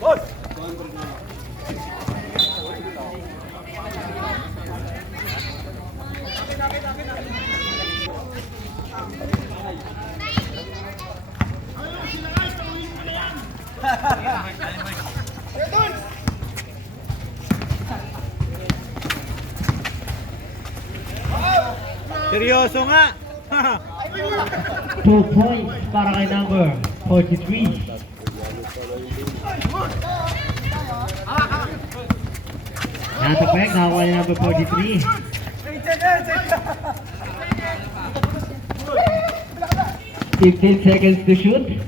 Good. Seryoso nga. 2 points para kay number 43. Natapek, nakakuha ni number 43. 15 seconds to shoot. 2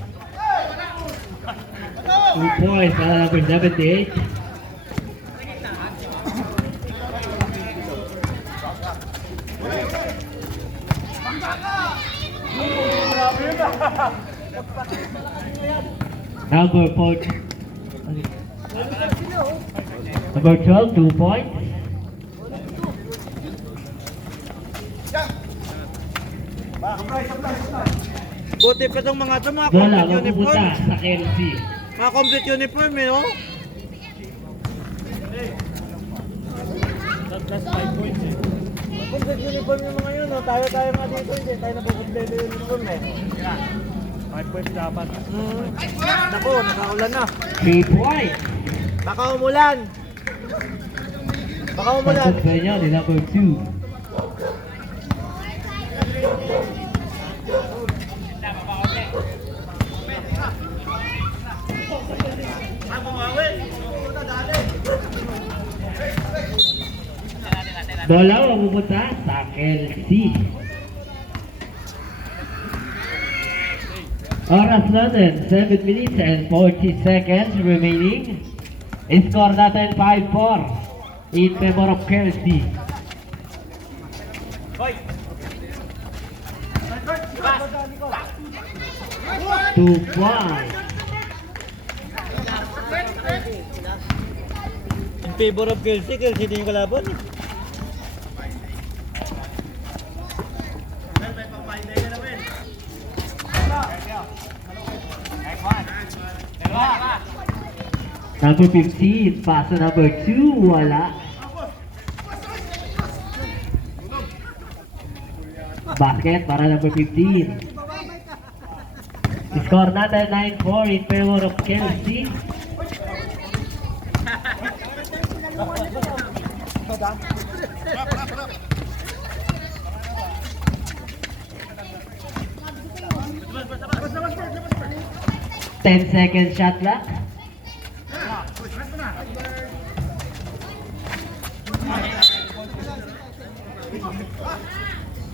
points para number 78. Number 4. Number 12, 2 points. Buti pa itong mga ito, mga Bola, complete uniform. mapupunta sa KLC. Mga complete uniform eh, oh. Complete uniform yung mga yun, oh. Tayo nga dito, hindi tayo napupunta yung uniform eh. 5 points dapat. Naku, nakaulan na. 3 points. Baka umulan. Pasok sa inyo ni number 2. Bola mapupunta sa KLC. Oras natin, 7 minutes and 40 seconds remaining. Score natin 5-4 in favor of KLC. 2 points. In favor of Kelsey din yung kalaban eh. Number 15, pass to number 2, wala. Basket para number 15. Score natin 9-4 in favor of Kelsey. Ten seconds shot clock.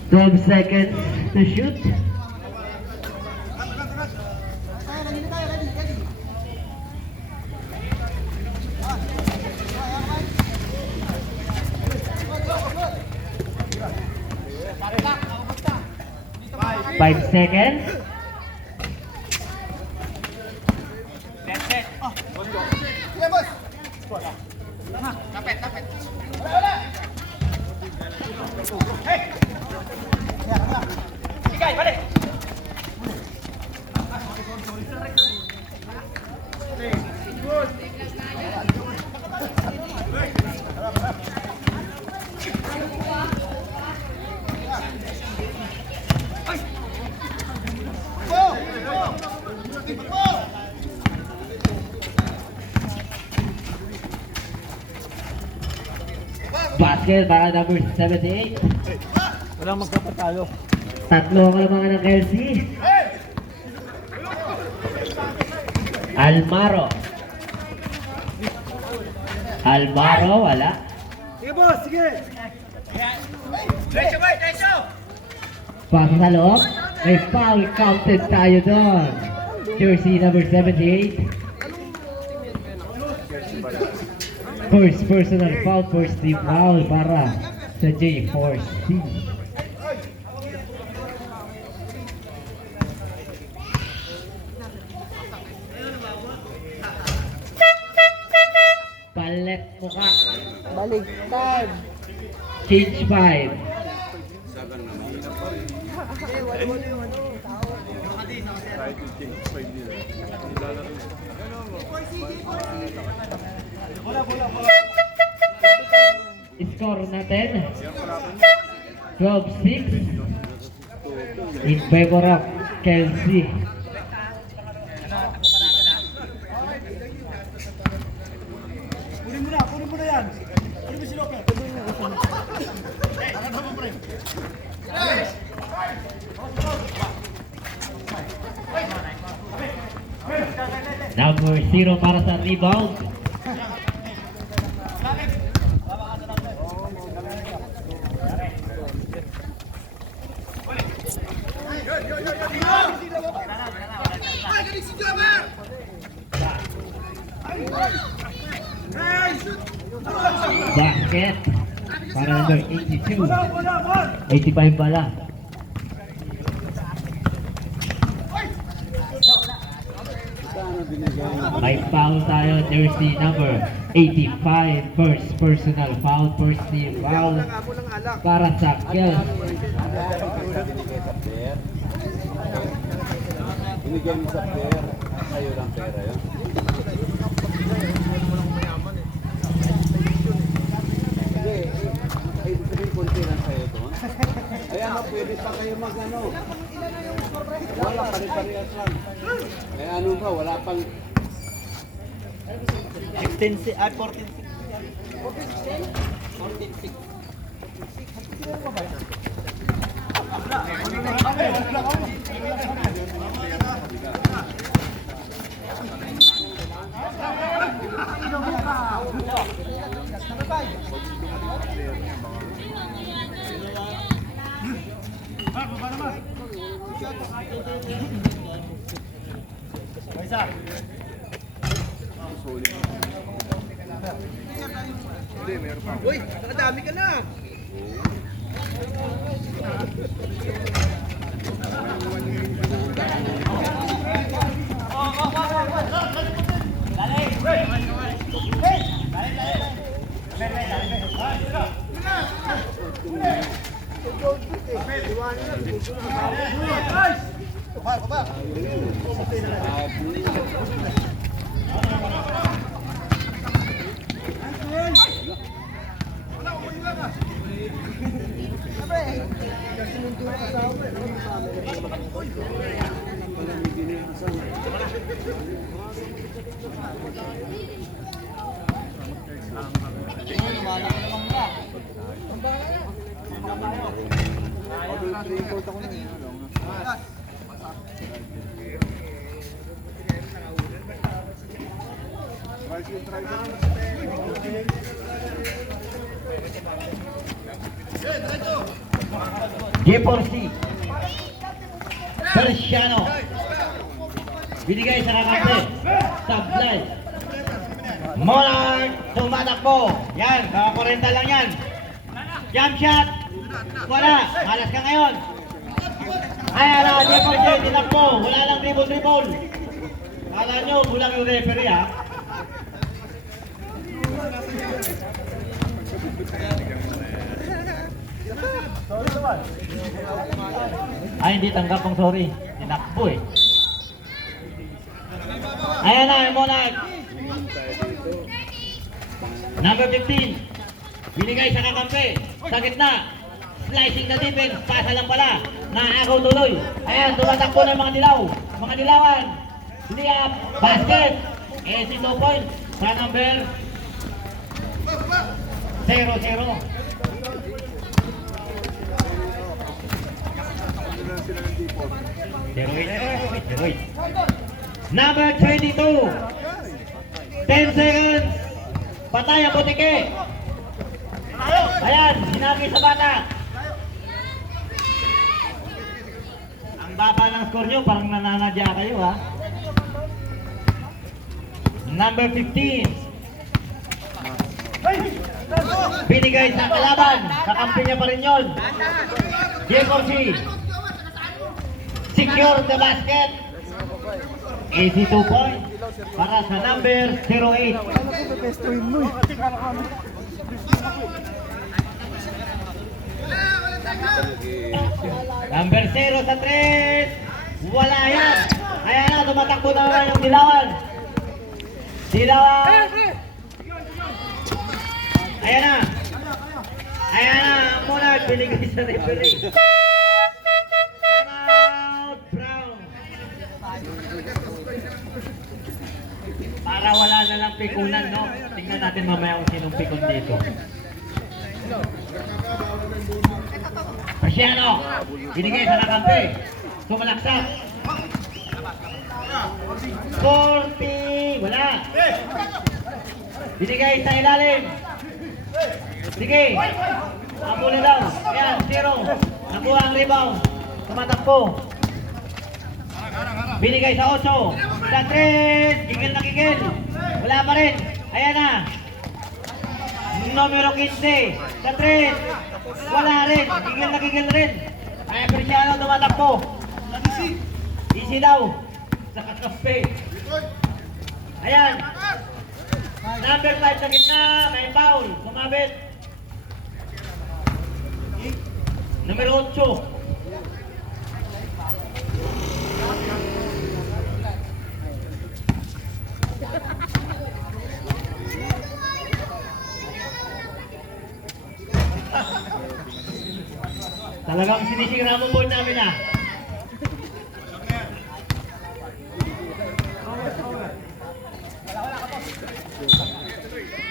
Twelve seconds to shoot. Five seconds. Basket para number 78. Walang magkapatalo. Tatlo ang kalamangan ng Kelsey. Almaro. Almaro, wala. Sige boss, sige! Diretso! Pasa sa loob. May foul counted tayo doon. Jersey number 78. First personal foul, first team foul para sa J4C. Palet mo ka. Baligtad. Change 5. Score natin 12-6 in favor of Kelsey. Kunin mo na yan. Kunin mo si Lope. Agad mo, pre. Number 0 para sa rebound. Basket para number 82. 85 pala. May foul tayo, jersey number 85, first personal foul, first team foul para sa Kels. Binigyan mo sa player, sa'yo lang pera yun. Hindi, ibig sabihin konti lang sa'yo doon. Ayan o, pwede pa kayo mag-ano. Wala, pare-parehas lang. Kaya ano ba, wala pang... 14-6. 14-6. Uy, nakadami ka na. J4C Feliciano binigay sa kakapit Sablay Monarch tumatakbo yan, kaka-40 lang yan jump shot wala, malas ka ngayon ayan na, J4C tinakbo wala lang dribble kala nyo, bulang yung referee ha ay hindi tanggap ang sorry tinakbo eh ayan na Monarch number 15 binigay sa kakampi sa gitna slicing the defense pasa lang pala naagaw tuloy ayan tumatakbo na yung mga dilawan hindi up basket easy 2 points sa number 0-0 Number 22 10 seconds patay ang butike ayan, hinagi sa bata ang baba ng score nyo parang nananadya kayo ha number 15 binigay sa kalaban kakampi niya pa rin yun J4C secure the basket easy 2 points para sa number 08 Okay. Number 0 sa 3. Wala yan. Ayan na, tumatakbo na naman yung Dilawan. Dilawan. Ayan na. Ayan na, ang Monarch binigay sa referee. Timeout, Brown. Para wala na lang pikunan, no? Tingnan natin mamaya kung sinong pikon dito. Pasiano, binigay sa nakampi. Sumalaksak. 40, wala. Binigay sa ilalim. Sige. Abulin daw. Ayan, 0. Nakuha ang rebound. Tumatakbo. Binigay sa 8. Sa 3. Gigil na gigil. Wala pa rin. Ayan na. Numero 15. Sa 3. Wala rin. Gigil na gigil rin. Ay, Preciano tumatakbo. Easy daw. Sa kape. Ayan. Number 5 sa gitna. May foul. Kumabit. Numero 8. Talagang sinisira mo board namin ah.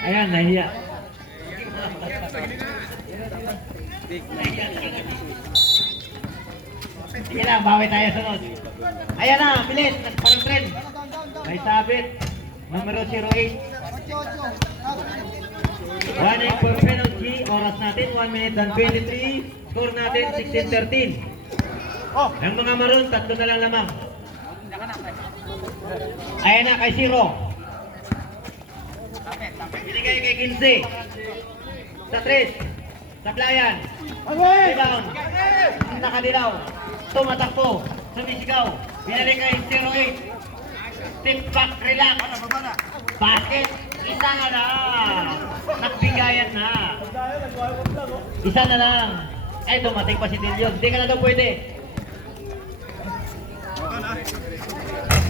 Ayan, nahiya. Sige lang, bawi tayo sunod. Ayan na, bilis, parang trend. May sabit. Numero 08. 1-8 for penalty. Oras natin, 1 minute and 23. Score natin, 16-13. Ang mga maroon, 3 na lang lamang. Ayan na, kay 0. Binigay kay 15. Sa 3. Sa playan. Rebound. Nakadilaw. Tumatakbo. Sumisigaw. Binalik kay 08. Tip back, relax. Basket. Isa na lang. Nagbigayan na. Isa na lang. Ay, dumating pa si Dillion. Hindi ka na daw pwede.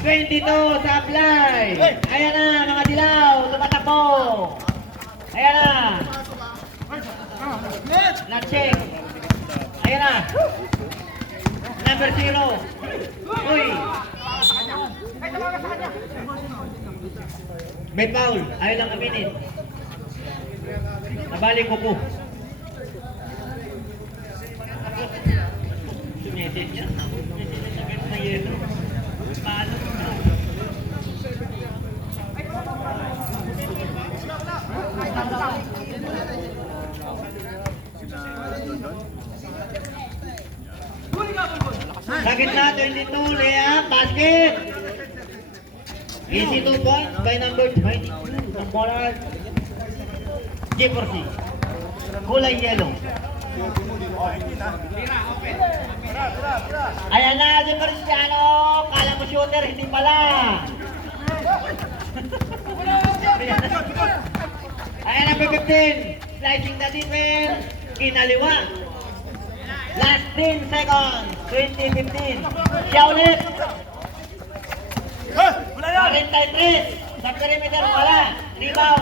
22 sa apply. Ayan na, mga dilaw. Tumatakbo. Ayan na. Na-check. Ayan na. Number 0. Uy. May foul. Ayaw lang aminin. Nabalik ko po. Message niya. Message na yelo. Paano? Sa gitna, 22, Lea, basket! Easy 2 points by number 22, ng Pollard. Jefferson. Kulay yellow. Ayan na, si Preciano. Kala mo shooter, hindi pala. Ayan na, 15. Slicing the defense. Kinaliwa. Last 10 seconds. 20-15. Siya ulit. 43. Sa perimeter wala. Rebound.